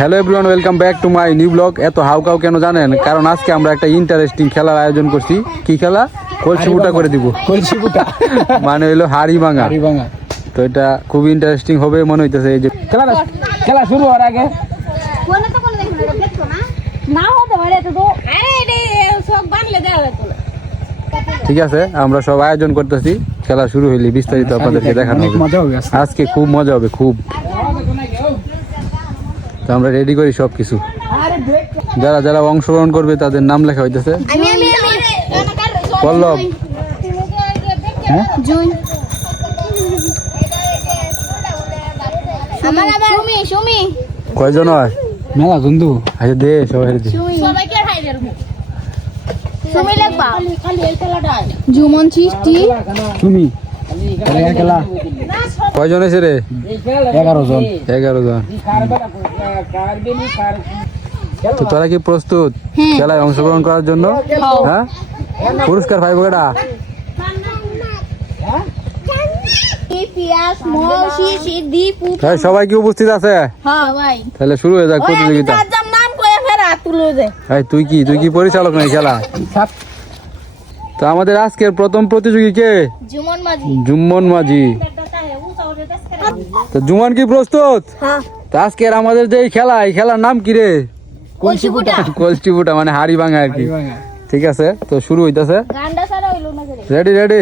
Hello everyone welcome back to my new blog. এত হাউকাউ কেন জানেন? কারণ আজকে আমরা একটা ইন্টারেস্টিং খেলার আয়োজন করছি। কি খেলা? কলসি ফুটা করে দিব। কলসি ফুটা মানে হইল হাড়ি ভাঙা হাড়ি ভাঙা তো এটা খুব ইন্টারেস্টিং হবে মনে হইতেছে এই যে। খেলা খেলা শুরু হওয়ার আগে। ঠিক আছে আমরা সব আয়োজন করতেছি। খেলা শুরু হইলে বিস্তারিত আপনাদেরকে দেখানো হবে। আজকে। খুব মজা হবে খুব। আমরা রেডি করি সব কিছু যারা যারা অংশগ্রহণ করবে তাদের নাম লেখা হইতেছে। আমি আমি আমি। পল্লব। হ্যাঁ? কয়জন হয়? মেলা বন্ধু। আচ্ছা দে সবাই জুমন সৃষ্টি। তুমি কয়জন এসে রে? এগারো জন। এগারো জন। তো তোরা কি প্রস্তুত? খেলায় অংশগ্রহণ করার জন্য? হ্যাঁ। পুরস্কার পাইব কেটা সবাই কি উপস্থিত আছে? হ্যাঁ ভাই তাহলে শুরু হয়ে যাক প্রতিযোগিতা। তুই কি? তুই কি পরিচালক নাই খেলা? তো আমাদের আজকের প্রথম প্রতিযোগী কে? জুমন মাঝি। জুম্মন মাঝি। তো জুমন কি প্রস্তুত? হ্যাঁ। তো আজকের আমাদের যে খেলা এই খেলার নাম কি রে? কলসি ফুটা মানে হাড়ি ভাঙা আর কি। ঠিক আছে তো শুরু হইতাছে। রেডি রেডি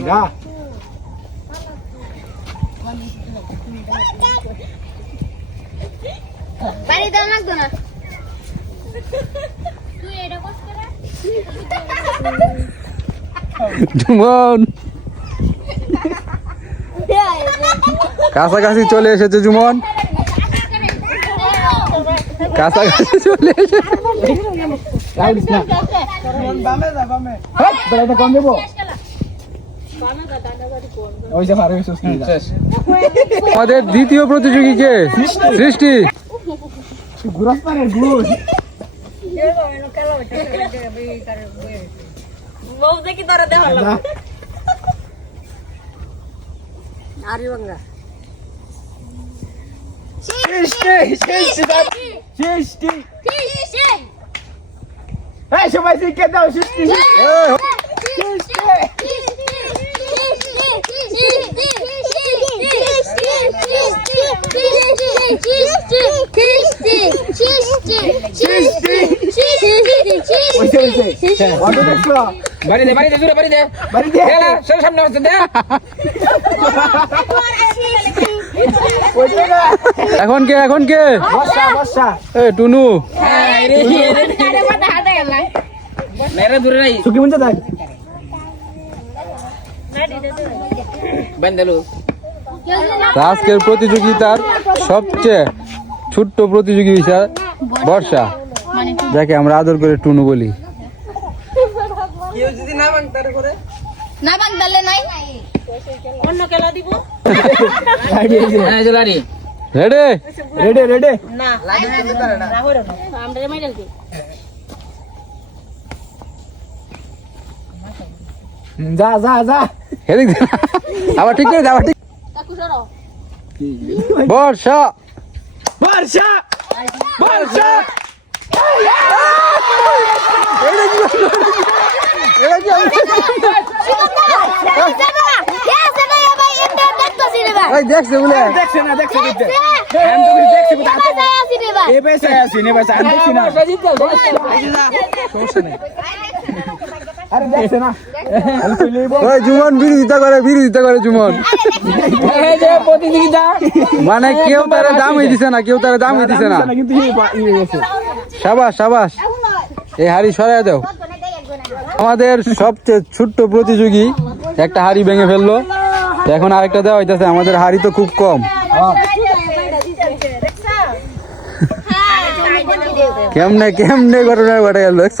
যা। বাড়ি লাগতো না তুই এটা কষ্ট করে জুমন কাছাকাছি চলে এসেছে জুমন কাছাকাছি চলে এসেছে কম দেবো আমাদের দ্বিতীয় প্রতিযোগী কে সৃষ্টি বউ দেখি তোরা দেওয়া যা। সৃষ্টি সৃষ্টি দাও। সৃষ্টি এই সবাই শিখে দাও সৃষ্টি ওইসে ওইসে অত দেখছ বাড়ি দে বাড়ি দে দূরে বাড়ি দে বাড়ি দিয়ে খেলা সব সামনে হচ্ছে দে এখন কে এখন কে? বর্ষা বর্ষা এ টুনু। মেরে দূরে নাই সুখী মঞ্চে থাক বান্দালু। আজকের প্রতিযোগিতার সবচেয়ে ছোট্ট প্রতিযোগী হিসাবে বর্ষা। যাকে আমরা আদর করে টুনু বলি। রেডি। রেডি? রেডি না আমরা মাইরাল দি যা যা যা। এদিক আবার ঠিক করে আবার ঠিক বর্ষা! বর্ষা! বর্ষা! এই দেখছে বলে দেখছে না দেখছে দেখছে। আরে দেখছে না। ওই জুমন বিরোধিতা করে বিরোধিতা করে জুমন। এই যে প্রতিযোগিতা। মানে কেউ তারে দামই দিছে না কেউ তারে দামই দিছে না। কিন্তু এই বা- ই গেছে সাবাস সাবাস। এই হাড়ি সরাই দাও। আমাদের সবচেয়ে ছোট্ট প্রতিযোগী একটা হাড়ি ভেঙে ফেলল। এখন আরেকটা দেওয়া হইতেছে আমাদের হাড়ি তো খুব কম। কেমনে কেমনে ঘটনা ঘটে গেল দেখছ?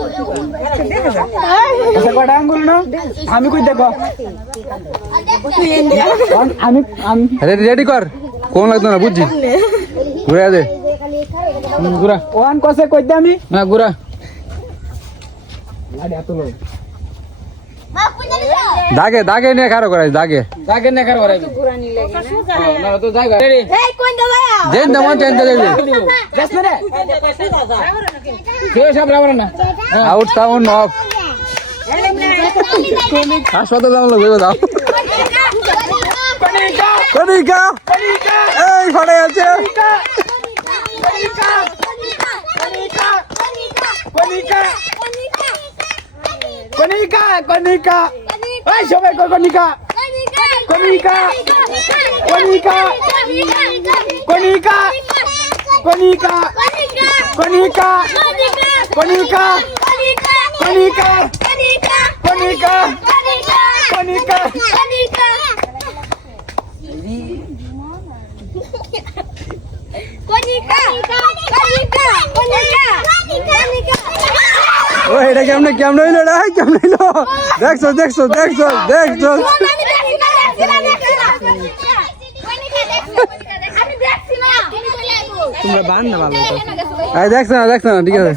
কটা আঙ্গুল না আমি কই দেখো আমি রেডি কর। কোন লাগতো না বুঝছি ঘুরে দে। গুরা ওয়ান কসে কই আমি? না ঘুরা। আরে এত লোক। দাগে দাগে নিয়ে কারও করাই দাগে। দাগে নিয়ে কারও করাই না তো জায়গা এই কোন দাও জেন দমন টেন দে দেবি রে। কে সব রাবণ না। হ্যাঁ, আউট টাউন অফ। হাসপাতাল দাও লগে দাও কনিকা কনিকা এই ফাড়ে আছে। কনিকা কনিকা ওই সবাই কই কনিকা কনিকা কনিকা কনিকা কনিকা কনিকা কনিকা কনিকা কনিকা কনিকা ও এটা কেমনে কেমনে হইল রে? কেমনে হইল? দেখছ দেখছ দেখছ দেখছ। তোমরা বান না ভালো দেখছ না দেখছ না ঠিক আছে।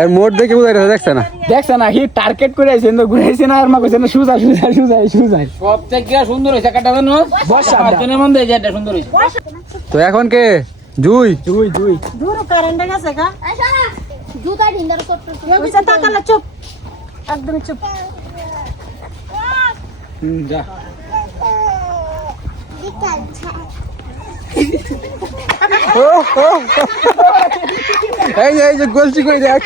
এর মোট দেখে বুঝাই দেখছে না। দেখছ না হি টার্গেট করে আইছেন তো ঘুরাইছে না আর মা কইছে না সুজা সুজা সুজা সুজা সব থেকে সুন্দর হয়েছে কাটা জানো? বর্ষা জন্য মন দেয় যে সুন্দর হয়েছে। তো এখন কে? জুই। দূর কারেন্ট গেছে গা। জুতা ঢিন্দার তাকালে চুপ। একদম চুপ। হুম যা। এই যে এই যে গোলসি করে দেখ।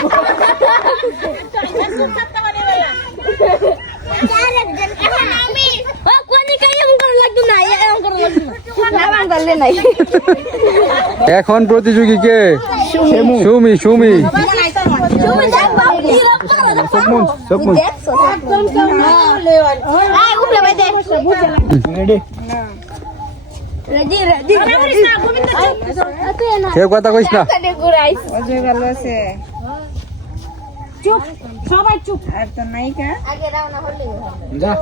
এখন প্রতিযোগী কে? সুমি। সুমি কথা কইস না। ভালো আছে চুপ সবাই চুপ। আর তো নায়িকা আগে দাও না হলে যা।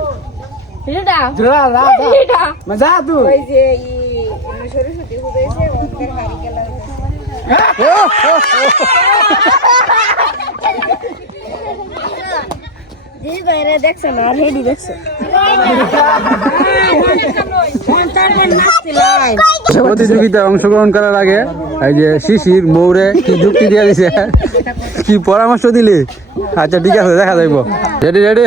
রিডা রিডা রা রিডা মজা তুই ওই যে। সরস্বতী হয়েছে ওদের বাড়ি গেল। প্রতিযোগিতায় অংশগ্রহণ করার আগে এই যে শিশির, মৌরে কি যুক্তি দিয়ে দিছে? কি পরামর্শ দিলি? আচ্ছা ঠিক আছে, দেখা যাইব। রেডি রেডি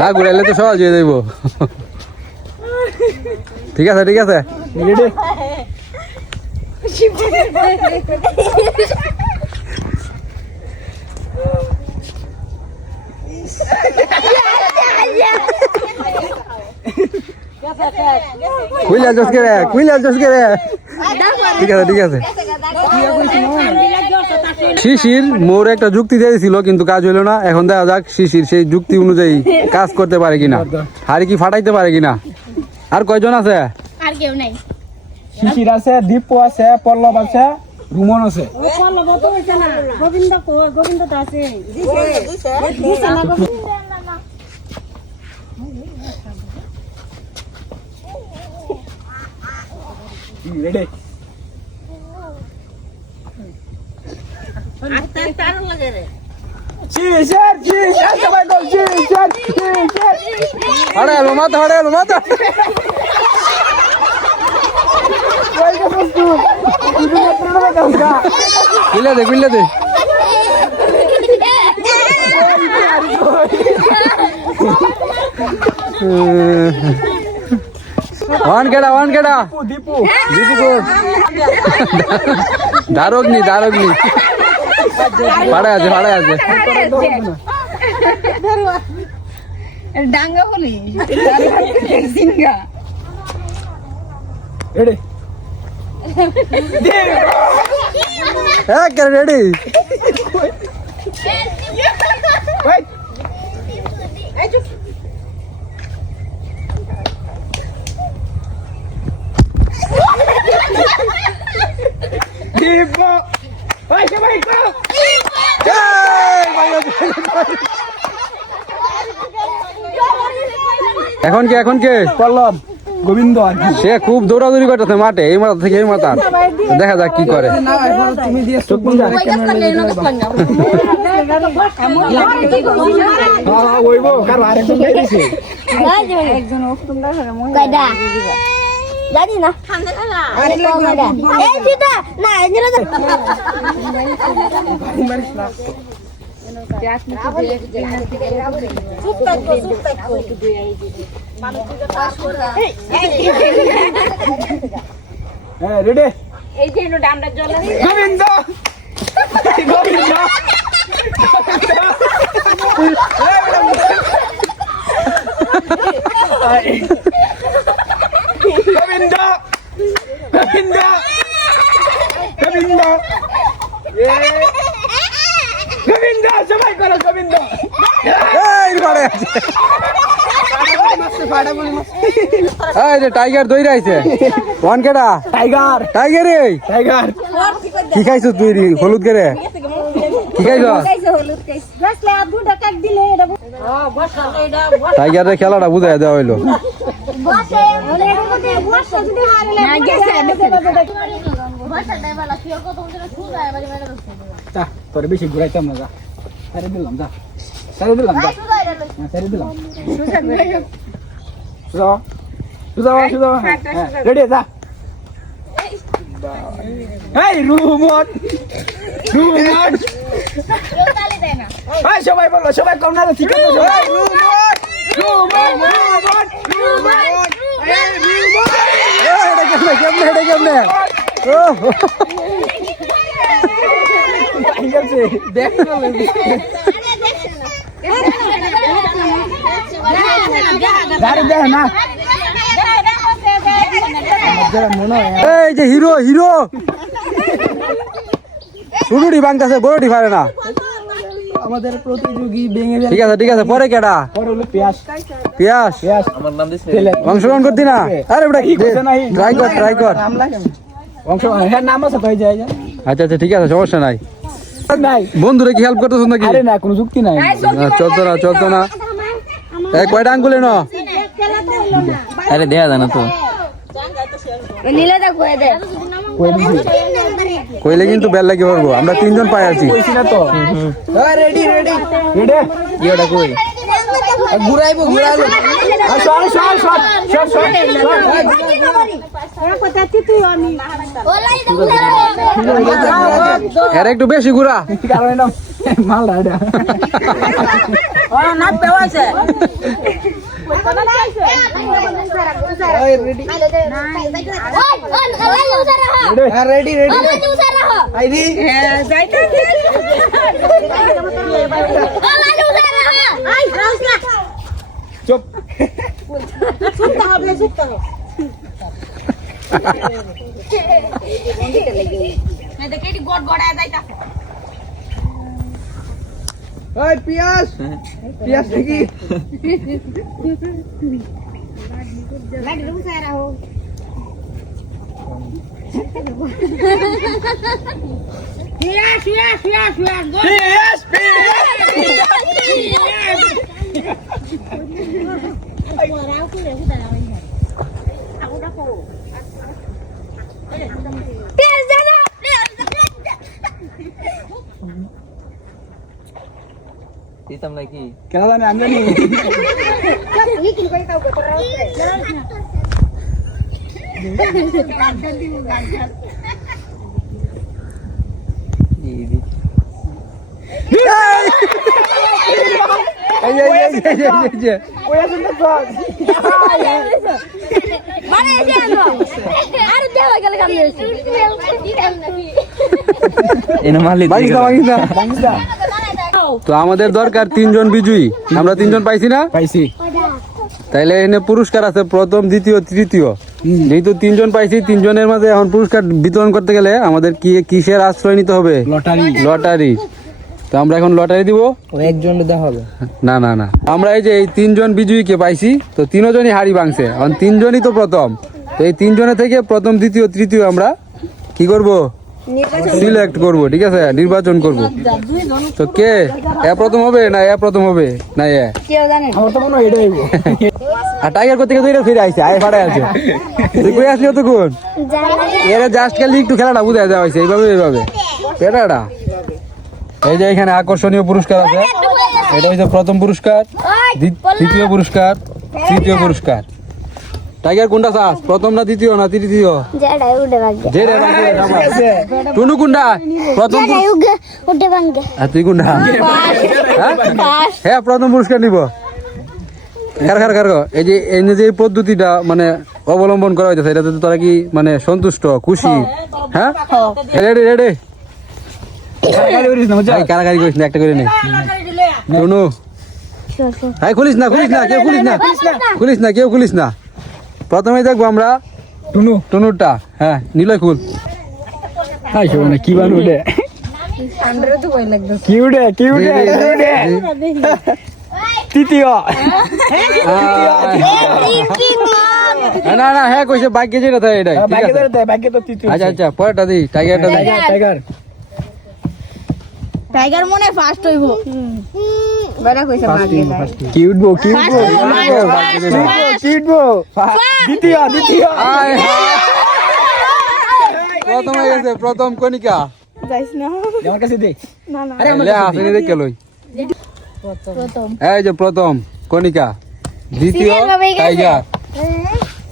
না, ঘুরাইলে তো সহজ হয়ে যাইব। ঠিক আছে ঠিক আছে। কুইলা জসকে রে কুইলা জসকে রে ঠিক আছে ঠিক আছে। শিশির মোর একটা যুক্তি দিয়েছিল কিন্তু কাজ হইল না। এখন দেখা যাক শিশির সেই যুক্তি অনুযায়ী কাজ করতে পারে কিনা। হাড়ি কি ফাটাইতে পারে কিনা? আর কয়জন আছে? আর কেউ নাই। শিশির আছে দীপু আছে পল্লব আছে রুমন আছে। পল্লব তো হইছে না। গোবিন্দ গোবিন্দ তো আছে। দিছে না গোবিন্দ রেডি Cheeser, cheeser, সবাই বল cheeser, cheeser. আরে এলো মাথা আরে এলো মাথা গিলে দে গিলে ওয়ান কেডা ওয়ান কেডা দীপু দীপু দারোগনি দারোগনি ভাড়া আছে ভাড়া আছে। ডাঙ্গা বলি সিঙ্গা এড়ে হ্যাঁ কেন ready Devo! Vai, vai, vai! এখন কে এখন কে? পল্লব গোবিন্দ আর কি। সে খুব দৌড়াদৌড়ি করতেছে মাঠে এই মাথা থেকে এই মাথা। দেখা যাক কি করে। হ্যাঁ জানি না। রেডি এই যে ডামটা জলে গোবিন্দ! গোবিন্দ! গোবিন্দ! গোবিন্দ! গোবিন্দ! করো গোবিন্দ। এই এই যে টাইগার দৌড়ে আইছে। ওয়ান কেডা? টাইগার। টাইগার এই। টাইগার। কি খাইছো তুই হলুদ করে কি খাইছ? টাইগারের খেলাটা বুঝাই দেওয়া হইল। তোর বেশি ঘুরাইতাম না যা সারি দিলাম যা সারি দিলাম যা হ্যাঁ, সারি দিলাম সুজাও সুজাও সুজাও হ্যাঁ রেডি যা এই রুমন রুমন এই সবাই বলো সবাই কম না ঠিক আছে সবাই রুমন রুমন রুমন রুমন এই রুমন এ, এটা কেমনে কেমনে এটা কেমনে ও ঠিক আছে দেখ গাড়ি দেখ না যারা মনে হয় এই যে হিরো হিরো। শুরুটি বাংকাছে বড়টি পারে না। আমাদের প্রতিযোগী ভেঙে ঠিক আছে ঠিক আছে পরে কেডা? পরে হলো পেঁয়াজ পিয়াস? পেঁয়াজ আমার নাম দিছে। অংশগ্রহণ করতি না? আরে বেটা কি কইছে না ট্রাই কর ট্রাই কর। নাম লাগে অংশ হ্যাঁ নাম আছে তো এই যে এই যে। আচ্ছা আচ্ছা ঠিক আছে সমস্যা নাই। নাই। বন্ধুরা কি হেল্প করতেছ নাকি? আরে না কোনো যুক্তি নাই। চলতো না চলতো না। এই কয়টা আঙ্গুলে ন? আরে দেয়া জানা তো। নীলে কইলে কিন্তু বেল লাগি পড়ব আমরা তিনজন পাই আছি। কইছি না তো। রেডি। রেডি? রেডি? ইয়েটা কই? ঘুরাইবো ঘুরাইবো। সর সর সর সর সর এর একটু বেশি ঘুরা। কারণ এটা মাল এটা রেডি রেডি চুপ শুনতে হবে শুনতে হবে ওই পিয়াস পিয়াস দেখি পিয়াস পিয়াস কেন জানি আমি জানি এই এই এই এই, এই, এই, এই। ওই আছে না তো? মানে আর দেওয়া গেলে কাম। বাংলা তো আমাদের দরকার তিনজন বিজয়ী। আমরা তিনজন পাইছি না? পাইছি। তাইলে এনে পুরস্কার আছে প্রথম দ্বিতীয় তৃতীয়। যেহেতু তিনজন পাইছি তিনজনের মাঝে এখন পুরস্কার বিতরণ করতে গেলে আমাদের কি কিসের আশ্রয় নিতে হবে? লটারি। লটারি। তো আমরা এখন লটারি দিব। একজন দেখা হবে না না না। আমরা এই যে এই তিনজন বিজয়ীকে পাইছি তো তিনজনই হাড়ি ভাঙছে। এখন তিনজনই তো প্রথম। তো এই তিনজনের থেকে প্রথম দ্বিতীয় তৃতীয় আমরা কি করব? সিলেক্ট করব ঠিক আছে? নির্বাচন করব। তো কে? এ প্রথম হবে না এ প্রথম হবে? না এ? তো। আর টাইগার করতে গিয়ে ফিরে আইছে? আয় ফাড়াই আছে। তুই কই আসলি তখন এরা জাস্ট খালি একটু খেলাটা বুঝাই দেওয়া হয়েছে এইভাবে এইভাবে। পেটাটা? এই যে এখানে আকর্ষণীয় পুরস্কার আছে। এটা হচ্ছে প্রথম পুরস্কার দ্বি- দ্বিতীয় পুরস্কার তৃতীয় পুরস্কার। টাইগার কোনটা চাস? প্রথম না দ্বিতীয়? না তৃতীয়? যেটা। টুনু কোনটা? প্রথম পুরস্কার উঠে ভাগ্য আর তুই কোনটা? হ্যাঁ? হ্যাঁ প্রথম পুরস্কার নিব। এই যে এই যে পদ্ধতিটা মানে অবলম্বন করা হয়েছে এটাতে তো তোরা কি মানে সন্তুষ্ট খুশি? হ্যাঁ। রেডি রেডি করিস না একটা করে নে। খুলিস না খুলিস না কেউ খুলিস না। খুলিস না কেউ খুলিস না। প্রথমে দেখব আমরা টুনু টুনুরটা। হ্যাঁ নিলয় খুল। শোনো না কি বানু তৃতীয়। না না হ্যাঁ কইছে বাইকে যেটা থাকে তো তৃতীয়। আচ্ছা আচ্ছা পরেরটা দিই টাইগারটা দিই টাইগার টাইগার মনে ফার্স্ট হইব। বেড়া কইছে কি উঠবো কি উঠবো কি উঠবো দ্বিতীয় দ্বিতীয়। প্রথম হয়ে গেছে প্রথম কণিকা। আমার কাছে দে। লে আসেনি দেখে লই। এই যে প্রথম কণিকা। দ্বিতীয় টাইগার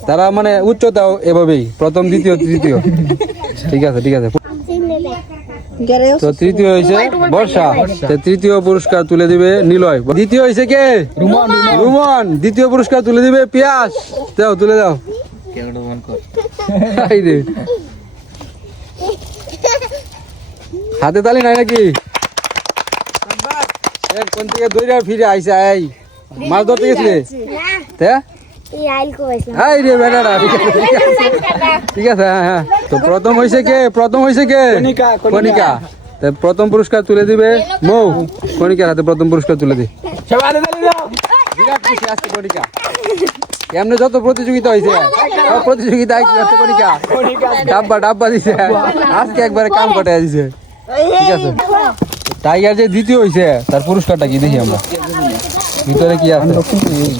তারা মানে উচ্চতাও এভাবেই। প্রথম দ্বিতীয় তৃতীয়। ঠিক আছে ঠিক আছে। তো তৃতীয় হয়েছে বর্ষা। তৃতীয় পুরস্কার তুলে দিবে নিলয়। দ্বিতীয় হয়েছে কে? রুমন দ্বিতীয় পুরস্কার তুলে দিবে পিয়াস। দাও তুলে দাও। হাতে তালি নাই নাকি? কোন থেকে দৌড়া ফিরে আইসা এই? মাছ ধরতে গেছিলে? ঠিক আছে, হ্যাঁ হ্যাঁ। তো প্রথম হয়েছে কে? প্রথম হয়েছে কে? কণিকা, কণিকা। কণিকা। তো প্রথম পুরস্কার তুলে দিবে মৌ কণিকার হাতে প্রথম পুরস্কার তুলে দি। কণিকা। এমনি যত প্রতিযোগিতা হয়েছে সব প্রতিযোগিতা কণিকা। ডাব্বা ডাব্বা দিছে। আজকে একবারে কাম কটে দিছে। ঠিক আছে। টাইগার যে দ্বিতীয় হয়েছে তার পুরস্কারটা কি দেখি আমরা? ভিতরে কি আছে?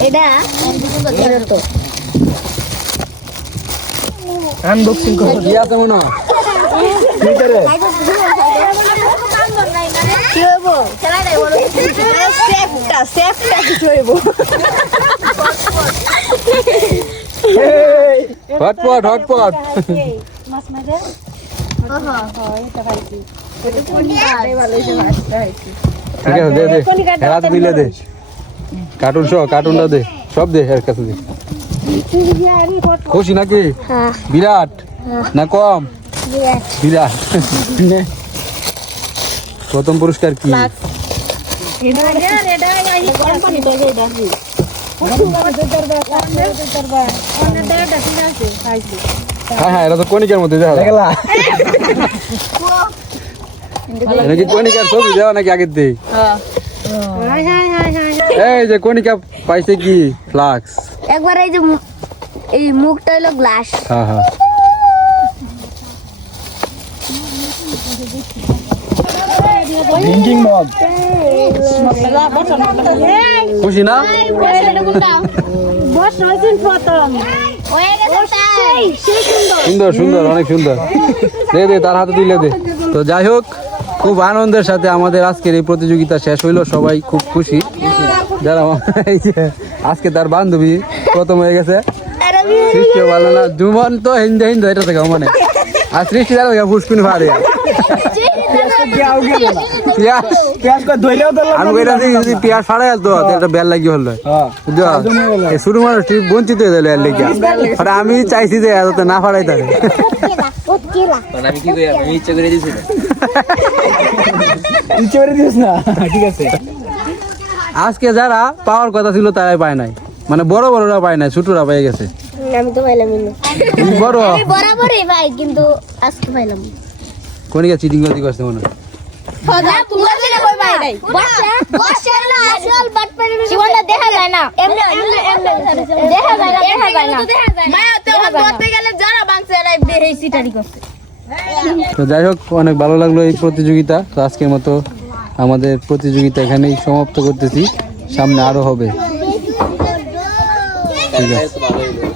এটা আনবক্সিং করো কি আছে মনে ভিতরে। কি হইব? সেফটা সেফটা কিছু হইব। Hotpot hotpot. মাছ মাঝে ঠিক আছে দে দে। এর দিলে দে। কার্টুন সহ কার্টুনটা দে। সব দে এর কাছে দে। খুশি নাকি? হ্যাঁ। বিরাট? না কম? বিরাট। প্রথম পুরস্কার কি? হ্যাঁ হ্যাঁ এটা তো কণিকার মধ্যে দেখা কণিকার ছবি? দেওয়া নাকি আগের দিয়ে এই যে কণিকা পাইছে কি? ফ্লাক্স। একবার এই যে এই মুখটা হলো গ্লাস। হ্যাঁ হ্যাঁ। Drinking mug. খুশি না? বস হয়েছেন প্রথম। সুন্দর সুন্দর অনেক সুন্দর। দে দে তার হাতে তুলে দে। তো যাই হোক খুব আনন্দের সাথে আমাদের আজকের এই প্রতিযোগিতা শেষ হইল। সবাই খুব খুশি। যারা এই যে আজকে তার বান্ধবী প্রথম হয়ে গেছে। সৃষ্টিও ভালো না জুমন তো হিন্দু হিন্দু এটা থেকে মানে আর সৃষ্টি দাঁড়া থেকে ফুসকুন ভারে পেঁয়াজ তো ফাড়াই একটা বেল লাগি হলো। হ্যাঁ। শুরু মানুষ বঞ্চিত হয়ে গেল এর লেগে। আর আমি চাইছি যে এত না ফাড়াই তারে। ইচ্ছে করে দিস না। ঠিক আছে। আজকে যারা পাওয়ার কথা ছিল তারাই পায় নাই। মানে বড় বড়রা পায় নাই ছোটরা পেয়ে গেছে। আমি তো পাইলাম না। বড়। আমি বরাবরই ভাই কিন্তু আজকে পাইলাম কোনিকা চিটিং গতি করছে মনে। জীবনটা দেখা যায় না। এমনি এমনি এমনি দেখা যায় না দেখা যায় না। মায়া তো ধরতে গেলে যারা বাংছে এরা বেরেই সিটারি করছে। তো যাই হোক অনেক ভালো লাগল এই প্রতিযোগিতা। তো আজকের মতো আমাদের প্রতিযোগিতা এখানেই সমাপ্ত করতেছি। সামনে আরও হবে। ঠিক আছে।